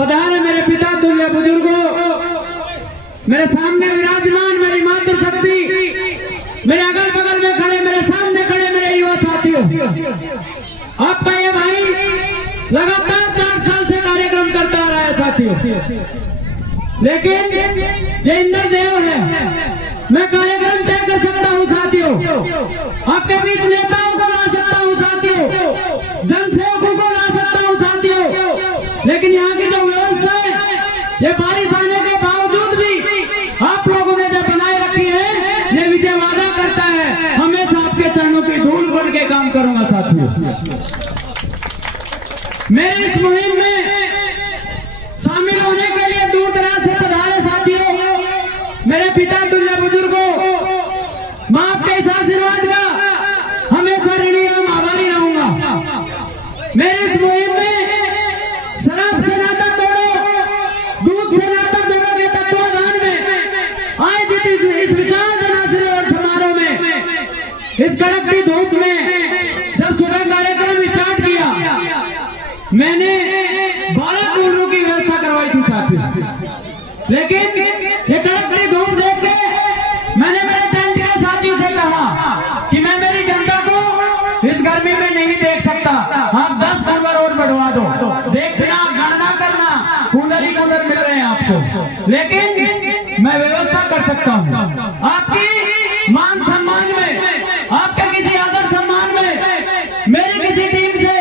पधारे मेरे पिता तुल्य बुजुर्गों, मेरे सामने विराजमान मेरी मातृशक्ति, मेरे अगल बगल में खड़े, मेरे सामने खड़े मेरे युवा साथियों। आपका ये भाई लगातार 4 साल से कार्यक्रम करता आ रहा है साथियों, लेकिन ये इंद्रदेव है। मैं कार्यक्रम तय कर सकता हूँ साथियों, आपके बीच नेताओं को ला सकता हूँ साथियों, जनसेवकों को ला सकता हूँ साथियों, लेकिन यहाँ की जो व्यवस्था है, ये बारिश आने के बावजूद भी आप लोगों ने जो बनाए रखी है, ये विजय वादा करता है हमेशा आपके चरणों की धूल बन के काम करूंगा साथियों। मेरी इस मुहिम में शामिल होने के लिए दूर दराज से पधारे साथियों, मेरे पिता तुल्य बुजुर्गों, मैं आपके इस आशीर्वाद का हमेशा ऋणी एवं आभारी रहूंगा। मेरी इस मुहिम में शराब से नाता तोड़ो, दूध से नाता तोड़ो के तत्वाधान में आयोजित इस विशाल जनाशीर्वाद समारोह में, इस कड़कती धूप में जब सुबह कार्यक्रम स्टार्ट किया, मैंने 12 कूलरों की व्यवस्था करवाई थी साथियों, लेकिन ये कड़कती धूप देख के मैंने मेरे टेंट के साथियों से कहा कि मैं मेरी जनता को इस गर्मी में नहीं देख सकता, आप 10 कूलर और बढ़वा दो, देखना गणना करना, कूलर ही कूलर मिल रहे हैं आपको, लेकिन मैं व्यवस्था कर सकता हूँ। आपकी मान सम्मान में, आपके किसी आदर सम्मान में मेरी किसी टीम से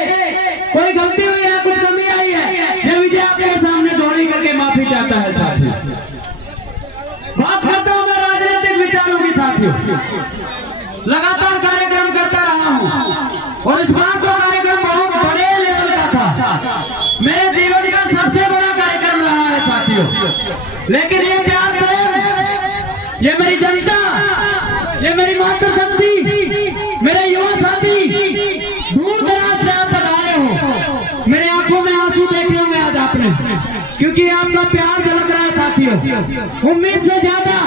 कोई गलती हुई है, कुछ कमी आई है, ये विजय आपके सामने दौड़ी करके माफी चाहता है साथियों। बात करता हूं मैं राजनीतिक विचारों की साथियों, लगातार कार्यक्रम करता रहा हूं और इस बार तो कार्यक्रम बहुत बड़े लेवल का था, मेरे जीवन का सबसे बड़ा कार्यक्रम रहा है साथियों, लेकिन ये प्यार प्रेम, ये मेरी जनता, ये मेरी मातृशक्ति, मेरे युवा साथी दूर दराज से आप पधारे हो, मेरे आंखों में आंसू देखे होंगे आज आपने, क्योंकि आपका प्यार झलक रहा है साथियों। उम्मीद से ज्यादा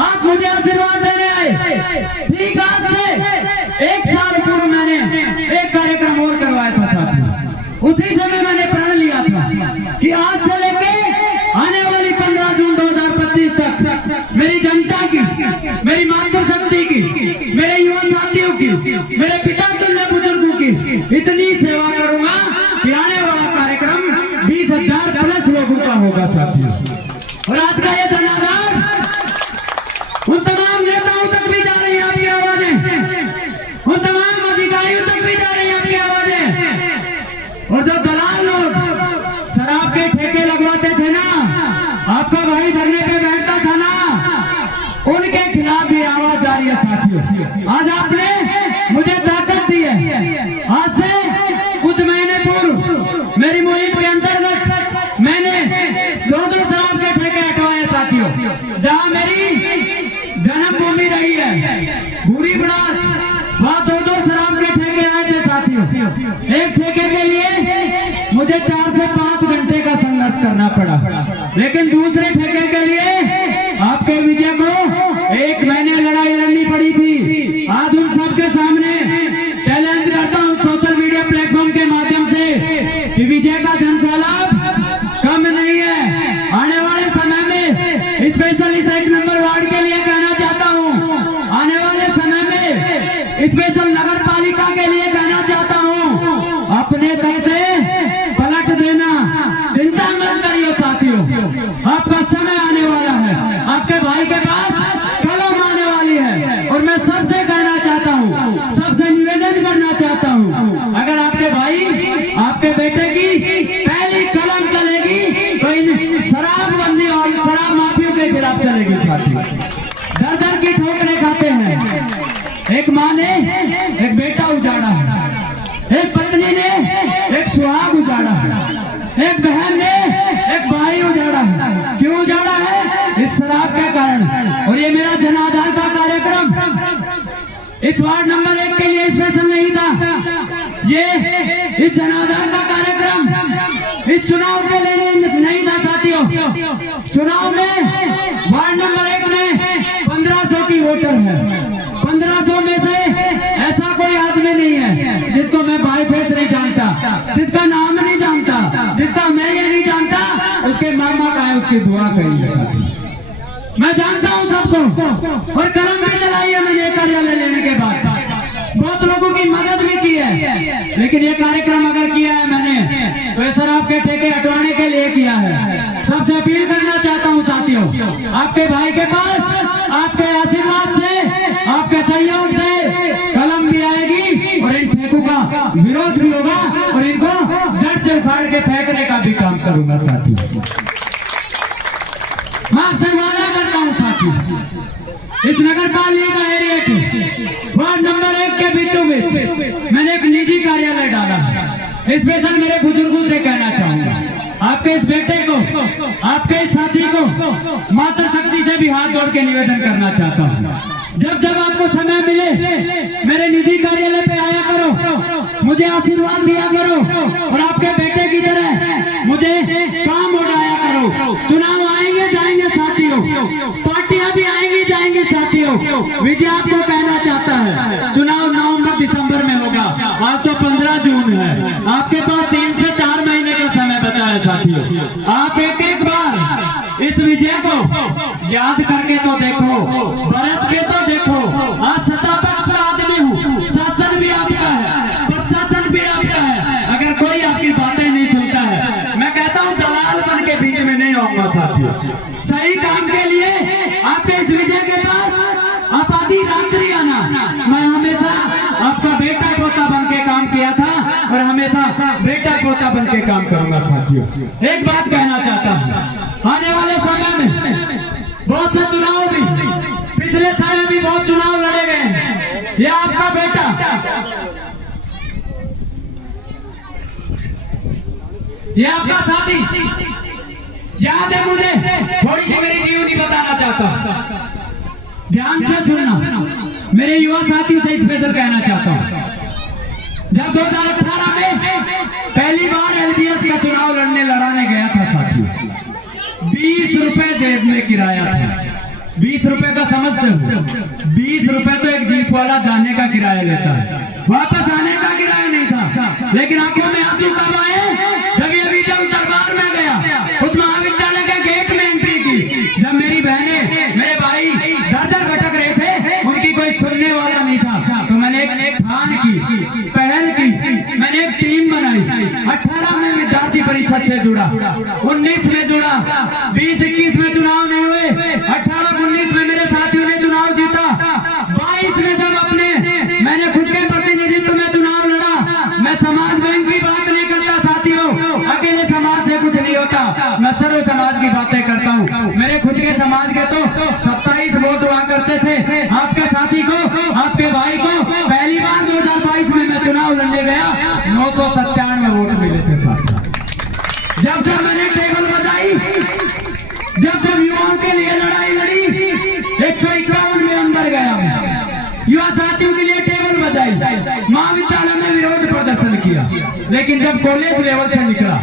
आप मुझे आशीर्वाद देने आए। ठीक आज से 1 साल पूर्व मैंने एक कार्यक्रम और करवाया था साथियों, उसी समय मैंने प्रण लिया था कि आज से लेके आने वाली 15 जून 2025 तक मेरी जनता की, मेरी मातृशक्ति की, मेरे युवा साथियों की, मेरे पिता तुल्य बुजुर्गों की इतनी सेवा करूंगा कि आने वाला कार्यक्रम 20,000 प्लस लोगों का होगा साथियों। और आज का ये धन्यवाद उन तमाम नेताओं तक भी जा रही है आपकी आवाजें, उन तमाम अधिकारियों तक भी जा रही है आपकी आवाजें, और जो दलाल लोग शराब के ठेके लगवाते थे ना, आपका भाई धरने पे बैठता था ना, उनके खिलाफ भी आवाज जा रही है साथियों। आज आपने मुझे ताकत दी है। आज से कुछ महीने पूर्व मेरी मुहिम के अंतर्गत मैंने 2 शराब के ठेके हटवाए साथियों, जहां मेरी जन्मभूमि रही है भूरी बड़ास, वहां 2 शराब के ठेके आए थे साथियों। एक ठेके के लिए मुझे 4 से 5 घंटे का संघर्ष करना पड़ा, लेकिन दूसरे ठेके के लिए आपके विजय को 1 महीने लड़ाई लड़नी पड़ी थी। आज उन सबके सामने चैलेंज करता हूं सोशल मीडिया प्लेटफॉर्म के माध्यम से कि विजय का जनसैलाब कम नहीं है। आने वाले समय में स्पेशल इस 1 नंबर वार्ड के लिए कहना चाहता हूं, आने वाले समय में स्पेशल नगर पालिका के लिए कहना चाहता हूं, अपने तक से पलट देना, चिंता मत करिए साथियों, आपका समय आने वाला है, आपके भाई के पास कलम आने वाली है। और मैं सबसे कहना चाहता हूँ, सबसे निवेदन करना चाहता हूँ, अगर आपके भाई, आपके बेटे की पहली कलम चलेगी तो इन शराबबंदी और शराब माफियों के खिलाफ चलेगी साथियों। दर दर की ठोकरें खाते हैं। एक माँ ने एक बेटा उजाड़ा है, एक पत्नी ने एक सुहाग उजाड़ा है, एक बहन ने एक भाई उजाड़ा है। क्यों उजाड़ा है? इस शराब के कारण। और ये मेरा जन आधार का कार्यक्रम इस वार्ड नंबर 1 के लिए स्पेशल नहीं था, ये इस जन आधार का कार्यक्रम इस चुनाव के लिए नहीं था साथियों। चुनाव में वार्ड नंबर 1 में 1500 की वोटर है, 1500 में से ऐसा कोई आदमी नहीं है जिसको मैं बाई फेस नहीं जानता, जिसका नाम नहीं जानता, जिसका मैं ये नहीं जानता उसकी दुआ करी है साथी। मैं जानता हूँ सबको, और कलम भी चलाई है मैंने कार्यालय लेने के बाद, बहुत लोगों की मदद भी की है, लेकिन ये कार्यक्रम अगर किया है मैंने तो ये सर आपके ठेके हटवाने के लिए किया है। सबसे अपील करना चाहता हूँ साथियों, आपके भाई के पास आपके आशीर्वाद से, आपके सहयोग से कलम भी आएगी और इन ठेकों का विरोध भी होगा और इनको जड़ से उखाड़ के फेंकने का भी काम करूंगा साथी। मैं आपसे वादा करता हूँ साथी, इस नगर पालिका एरिया के वार्ड नंबर 1 के बीचों बीच मैंने एक निजी कार्यालय डाला है। स्पेशल मेरे बुजुर्गों से कहना चाहूंगा, आपके इस बेटे को, आपके इस साथी को माता शक्ति से भी हाथ जोड़ के निवेदन करना चाहता हूँ, जब जब आपको समय मिले मेरे निजी कार्यालय पे आया करो, मुझे आशीर्वाद दिया करो और आपके बेटे की तरह मुझे काम उठाया करो। चुनाव आएंगे जाएंगे साथियों, पार्टियां भी आएंगी जाएंगी साथियों। विजय आपको कहना चाहता है, चुनाव नवंबर दिसंबर में होगा, आज तो 15 जून है, आपके पास 3 से 4 महीने का समय बचा है साथियों। आप एक एक बार इस विजय को याद करके तो देखो, बरत के तो देखो। आज सत्ता पक्ष का आदमी हूँ, शासन भी आपका है, प्रशासन भी आपका है, अगर कोई आपकी बातें नहीं सुनता है, मैं कहता हूँ दलाल बन के बीच में नहीं आऊंगा साथियों। सही काम के लिए आपके इस विजय के पास आप आधी रात्रि आना, मैं हमेशा आपका बेटा पोता बन के काम किया था और हमेशा बेटा पोता बन के काम करूंगा साथियों। एक बात कहना चाहता हूँ, आने वाले समय में बहुत से चुनाव भी, पिछले समय भी बहुत चुनाव लड़े गए हैं। ये आपका बेटा, ये आपका साथी, याद है मुझे, थोड़ी सी मेरी जीवनी बताना चाहता, ध्यान से सुनना, मेरे युवा साथियों से स्पेशल कहना चाहता हूँ। जब 2018 में पहली बार एलबीएस का चुनाव लड़ाने गया था साथियों, 20 रुपए जेब में किराया था। 20 रुपए का समझते हो, 20 रुपए तो एक जीप वाला जाने का किराया लेता है, वापस आने का किराया नहीं था। लेकिन आंखों में आंसू कब आए, जब ये विजय दरबार में गया, उस महाविद्यालय के गेट में एंट्री की, जब मेरी बहनें मेरे भाई दर भटक रहे थे, उनकी कोई सुनने वाला नहीं था, तो मैंने एक ठान की, पहल की, मैंने एक टीम बनाई। 18 में विद्यार्थी परिषद से जुड़ा, 19 में जुड़ा, 20-21 में चुनाव नहीं हुए, 18-19 में मेरे साथियों ने चुनाव जीता, 22 में जब अपने मैंने खुद के प्रतिनिधित्व में चुनाव लड़ा। मैं समाज बैंक की बात नहीं करता साथियों, अकेले समाज से कुछ नहीं होता, मैं सर्व समाज की बातें करता हूँ। मेरे खुद के समाज के तो 27 वोट हुआ करते थे, आपके साथी को, आपके भाई को पहली बार 2022 में मैं चुनाव लड़ने गया, 997 वोट मिले थे साथियों। जब जब मैंने टेबल बजाई, जब जब युवाओं के लिए लड़ाई लड़ी, 151 में अंदर गया मैं, युवा साथियों के लिए टेबल बजाई, महाविद्यालय में विरोध प्रदर्शन किया, लेकिन जब कॉलेज लेवल से निकला,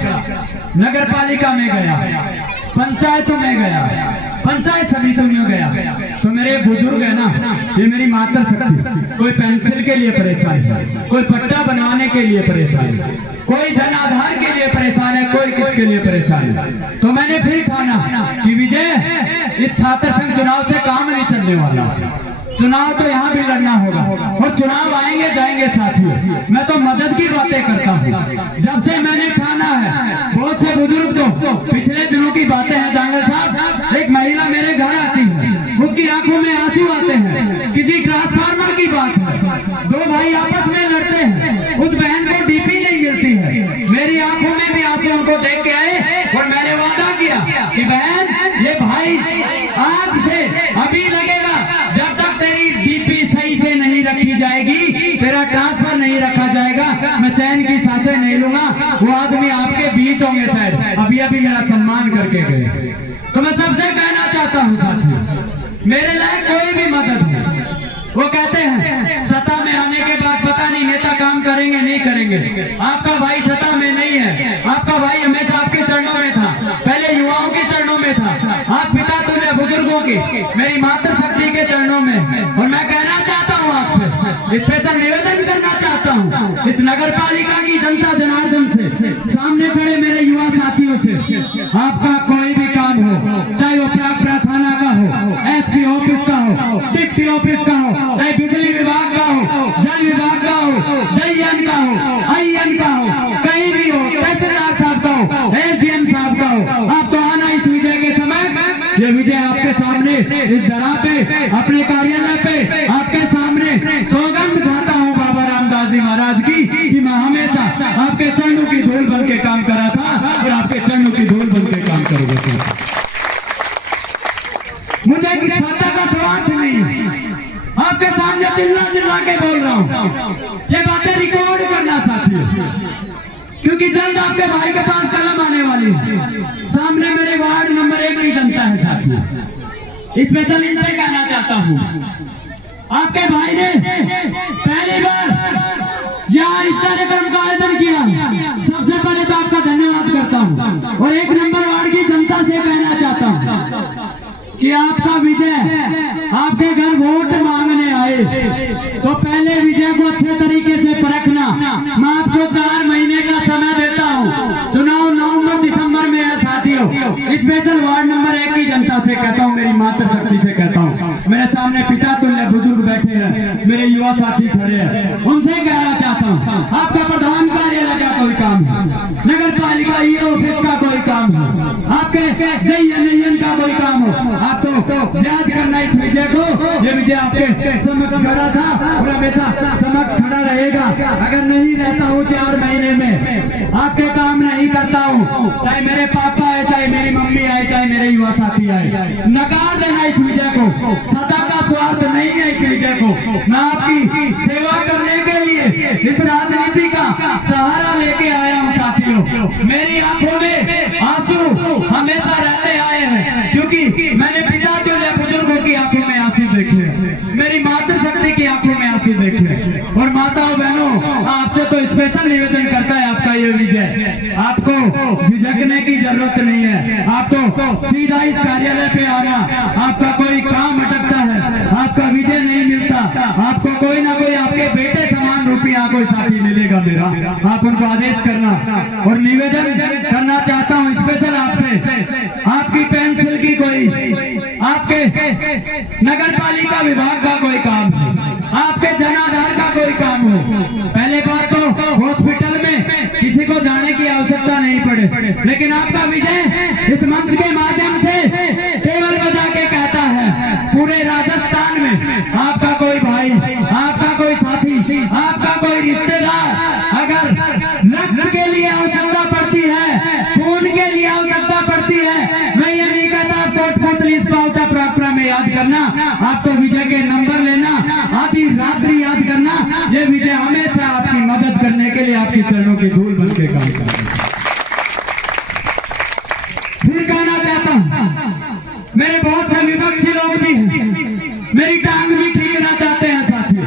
नगर पालिका में गया, पंचायतों में गया, पंचायत समितियों में गया, तो मेरे बुजुर्ग है ना, ये मेरी माता शक्ति, कोई पेंसिल के लिए परेशान है, कोई पट्टा बनवाने के लिए परेशान है, कोई धन आधार के लिए परेशान है, कोई किसके लिए परेशान है। तो मैंने फिर ठाना कि विजय, इस छात्र संघ चुनाव से काम नहीं चलने वाला, चुनाव तो यहाँ भी लड़ना होगा और चुनाव आएंगे जाएंगे साथियों। मैं तो मदद की बातें करता हूँ, जब से मैंने ठाना है। बहुत से बुजुर्ग तो पिछले दिनों की बातें हैं जांगल साहब, एक महिला मेरे घर आती है, उसकी आंखों में आंसू आते हैं, किसी ट्रांसफार्मर की बात है, 2 भाई आपस में लड़ते हैं, उस बहन को डीपी नहीं मिलती है, मेरी आंखों में भी आंसू उनको देख के आए और मैंने वादा किया कि बहन, ये भाई आज से अभी लगेगा, जब तक तेरी डीपी सही से नहीं रखी जाएगी, तेरा ट्रांसफर नहीं रखा जाएगा, मैं चैन की सांसें नहीं लूंगा। वो आदमी आपके बीच होंगे शायद, अभी अभी मेरा सम्मान करके गए। तो मैं सबसे कहना चाहता हूँ साथियों, मेरे लायक कोई भी मदद है, वो कहते हैं सत्ता में आने के बाद पता नहीं नेता काम करेंगे नहीं करेंगे। आपका भाई सत्ता में नहीं है, आपका भाई हमेशा आपके चरणों में था, पहले युवाओं के चरणों में था, आप पिता तुल्य बुजुर्गों के, मेरी मातृ शक्ति के चरणों में। और मैं कहना चाहता हूँ आपसे, स्पेशल निवेदन करना चाहता हूँ इस नगर पालिका की जनता जनार्दन से, सामने खड़े मेरे युवा साथियों से, आपका कोई भी काम हो, सेफ्टी ऑफिस का हो, चाहे बिजली विभाग का हो, जल विभाग का हो, जयन का हो, आईएन का हो, कहीं भी हो, तहसीलदार साहब का हो, एसडीएम साहब का हो, आपको आना इस विजय के समय। ये विजय आपके सामने इस दरा पे, अपने कार्यालय पे आपके सामने सौगंध खाता हूँ बाबा रामदास जी महाराज की कि मैं हमेशा आपके चरणों की धूल बन के काम करा था और आपके चरणों की धूल बन के काम करोगे। मुझे किसी सत्ता का स्वार्थ नहीं है, आपके सामने चिल्ला चिल्ला के बोल रहा हूँ। ये बातें रिकॉर्ड करना साथी, क्योंकि जल्द आपके भाई के पास कलम आने वाली है। सामने मेरे वार्ड नंबर 1 की जनता है साथी, स्पेशल इनसे कहना चाहता हूँ, आपके भाई ने पहली बार यहाँ इस कार्यक्रम का आयोजन किया, सबसे पहले तो आपका धन्यवाद करता हूँ। और 1 नंबर वार्ड की जनता से कहना चाहता हूँ कि आपका विजय आपके घर वोट मांगने आए तो पहले विजय को अच्छे तरीके से परखना। मैं आपको 4 महीने का समय देता हूं। चुनाव नवंबर दिसंबर में है साथियों। स्पेशल वार्ड नंबर 1 की जनता से कहता हूं, मेरी मातृशक्ति से कहता हूं, मेरे सामने पिता तुल्य बुजुर्ग बैठे हैं, मेरे युवा साथी खड़े हैं, उनसे कहना चाहता हूँ, आपका प्रधान कार्यालय का कोई काम है, नगर पालिका ईओ ऑफिस का कोई काम है, आपके जयन का कोई काम हो, आप तो याद करना इस विजय को। ये विजय आपके समक्ष खड़ा था और हमेशा समक्ष खड़ा रहेगा। अगर नहीं रहता हूँ 4 महीने में, आपके काम नहीं करता हूँ, चाहे मेरे पापा आए, चाहे मेरी मम्मी आए, चाहे मेरे युवा साथी आए, नकार देना इस विजय को। सदा का स्वार्थ नहीं है इस विजय को, मैं आपकी सेवा करने के लिए इस राजनीति का सहारा लेके आया हूँ साथियों। मेरी आंखों में आंसू हमेशा रहते आए हैं, क्योंकि मैंने पिता तुल्य बुजुर्गों की आंखों में आंसू देखे, मेरी मातृशक्ति की आंखों में आंसू देखे। और माताओं बहनों, आपसे तो स्पेशल निवेदन करता है आपका ये विजय, आपको झिझकने की जरूरत नहीं है, आप तो सीधा इस कार्यालय पे आना। आपका कोई काम अटकता है, आपका विजय नहीं मिलता, आपको कोई ना कोई आपके बेटे समान रूपी यहाँ कोई साथी मिलेगा मेरा, आप उनको आदेश करना। और निवेदन करना चाहता हूँ स्पेशल आपसे, आपकी पेंसिल की कोई, आपके नगर पालिका विभाग का कोई काम हो, आपके जनाधार का कोई काम हो, पहले बात तो हॉस्पिटल में किसी को जाने की आवश्यकता नहीं पड़े, लेकिन आपका विजय इस मंच के माध्यम से केवल बजा के कहता है, पूरे राजस्थान में आपका कोई भाई, आपका कोई साथी, आपका कोई रिश्तेदार अगर रक्त के लिए आवश्यकता पड़ती है, खून के लिए आवश्यकता पड़ती है, मैं ये नहीं कहता कोटपुतली पावता प्राप्रा में याद करना, आप तो विजय के नंबर लेना, आधी रात्रि याद करना। ये विजय हमेशा आपकी मदद करने के लिए आपके चरणों की धूल बन के काम करेगा। फिर कहना चाहता हूँ, मेरे बहुत से विपक्षी लोग भी हैं, मेरी टांग भी खींचना चाहते हैं साथियों,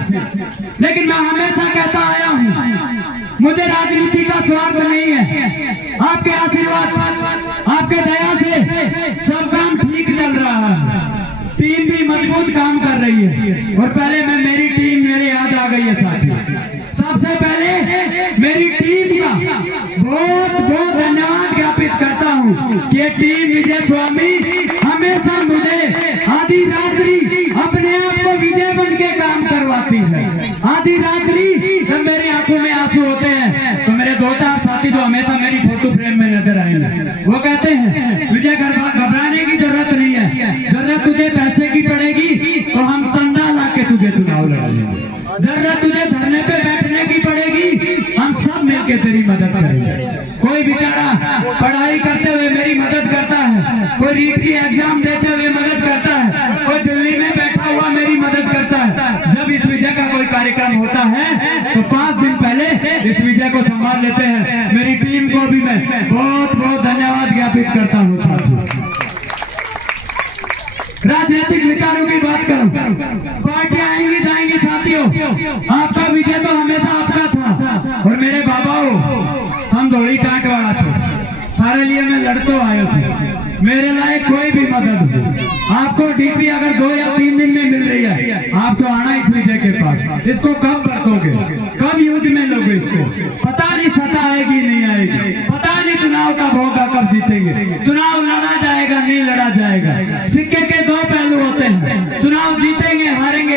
लेकिन मैं हमेशा कहता आया हूँ, मुझे राजनीति का स्वार्थ नहीं है। आपके आशीर्वाद, आपके दया से सब काम ठीक चल रहा है, टीम भी मजबूत काम कर रही है। और पहले मैं मेरी टीम मेरे याद आ गई है साथियों, सबसे पहले मेरी टीम का बहुत बहुत धन्यवाद ज्ञापित करता हूँ कि ये टीम विजय स्वामी हमेशा मुझे आधी रात्रि अपने आप को विजय बन के काम करवाती है। आधी रात्रि जब मेरी आंखों में आंसू होते हैं तो मेरे 2-4 साथी जो हमेशा मेरी फोटो फ्रेम में नजर आएंगे, वो कहते हैं विजय घबराने की जरूरत नहीं है, जरूरत तुझे पैसे की पड़ेगी तो हम चंदा ला के तुझे चुनाव लड़ाएंगे, जरूरत तुझे धरने पे बैठने की पड़ेगी, हम सब मिलके तेरी मदद करेंगे। कोई बेचारा पढ़ाई करते हुए मेरी मदद करता है, कोई रीट की एग्जाम देते हुए मदद करता है, कोई दिल्ली में बैठा हुआ मेरी मदद करता है। जब इस विजय का कोई कार्यक्रम होता है तो 5 दिन पहले इस विजय को संभाल लेते हैं। मेरी टीम को भी मैं बहुत बहुत धन्यवाद ज्ञापित करता हूँ साथियों। राजनीतिक विचारों की बात करूं, पार्टियां आएंगी जाएंगी साथियों, आपका विजय तो हमेशा आपका था। और मेरे बाबाओ, हम धोड़ी टाट वाला छो, सारे लिए मैं लड़तो आयो छो, मेरे लायक कोई भी मदद हो, आपको डीपी अगर 2 या 3 दिन में मिल रही है, आप तो आना इस विजय के पास। इसको कब बरतोगे, कब यूज में लोगे, इसको पता नहीं सत्ता आएगी नहीं आएगी, पता नहीं चुनाव कब होगा, कब जीतेंगे। चुनाव लड़ा जाएगा नहीं लड़ा जाएगा, सिक्के के 2 पहलू होते हैं, चुनाव जीतेंगे हारेंगे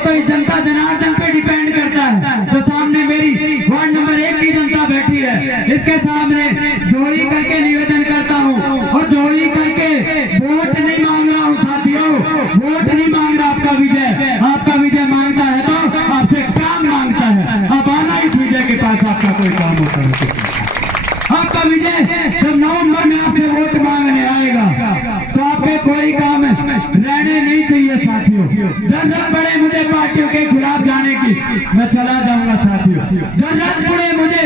तो इस जनता जनार्दन पे डिपेंड करता है। तो सामने मेरी वार्ड नंबर 1 की जनता बैठी है, इसके सामने जोड़ी करके निवेदन करता हूँ और जोड़ी करके वोट नहीं मांग रहा हूँ साथियों, वोट नहीं मांग रहा आपका विजय। आपका विजय मांगता है तो आपसे काम मांगता है। आप आना इस विजय के पास, आपका कोई काम होता है। आपका विजय जब नवंबर में आपसे वोट मांगने आएगा तो आपके कोई काम रहने नहीं चाहिए साथियों। जरूरत पड़े मुझे पार्टियों के खिलाफ जाने की, मैं चला जाऊंगा साथियों। जरूरत पड़े मुझे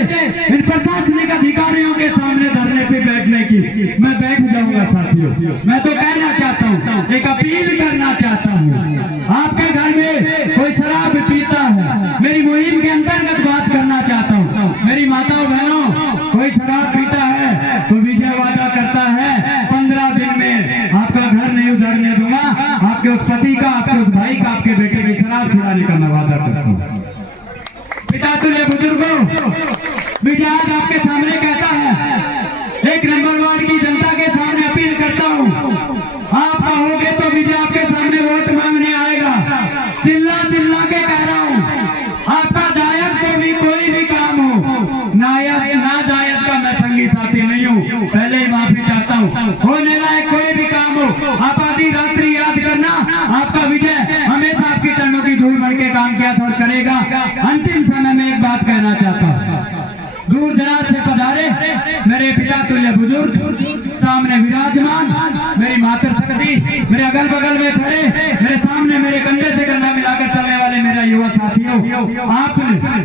इन प्रशासनिक अधिकारियों के सामने धरने पे बैठने की, मैं बैठ जाऊंगा साथियों। मैं तो कहना चाहता हूँ, एक अपील करना चाहता हूँ, आपके घर में कोई शराब पीता है, मेरी मुहिम के अंतर्गत बात करना चाहता हूँ। मेरी माताओं बहनों, कोई शराब पीता है तो विजय वादा करता है 15 दिन में आपका घर नहीं उजाड़ने दूंगा, आपके उस पति का, आपके उस भाई का, आपके बेटे की शराब छुड़ाने का मैं वादा करता हूँ। पिता तुल्य बुजुर्गों, विजय आज आपके सामने कहता है, 1 नंबर वार्ड की जनता के सामने अपील करता हूँ, आप कहोगे तो विजय आपके सामने वोट मांगने आएगा। चिल्ला चिल्ला के कह रहा हूँ, आपका जायज को भी कोई भी काम हो, ना जायज का मैं संगी साथी नहीं हूँ, पहले ही माफी चाहता हूँ। होने लायक कोई भी काम हो, आप आधी रात्रि याद करना, आपका विजय हमेशा आपकी चरणों की धूल भर के काम किया था और करेगा। अंतिम समय में एक बात कहना चाहता हूँ, दूर दराज से पधारे मेरे पिता तुल्य बुजुर्ग, सामने विराजमान मेरी मातर शक्ति, मेरे अगल बगल में खड़े, मेरे सामने मेरे कंधे से कंधा मिलाकर चलने वाले मेरा युवा साथियों, आपने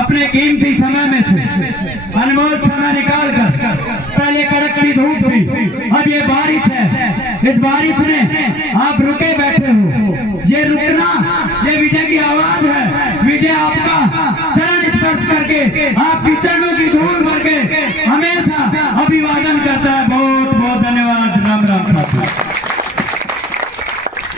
अपने कीमती समय में से अनमोल समय निकाल कर, पहले कड़कती धूप थी, अब ये बारिश है, इस बारिश में आप रुके बैठे हो। ये रुकना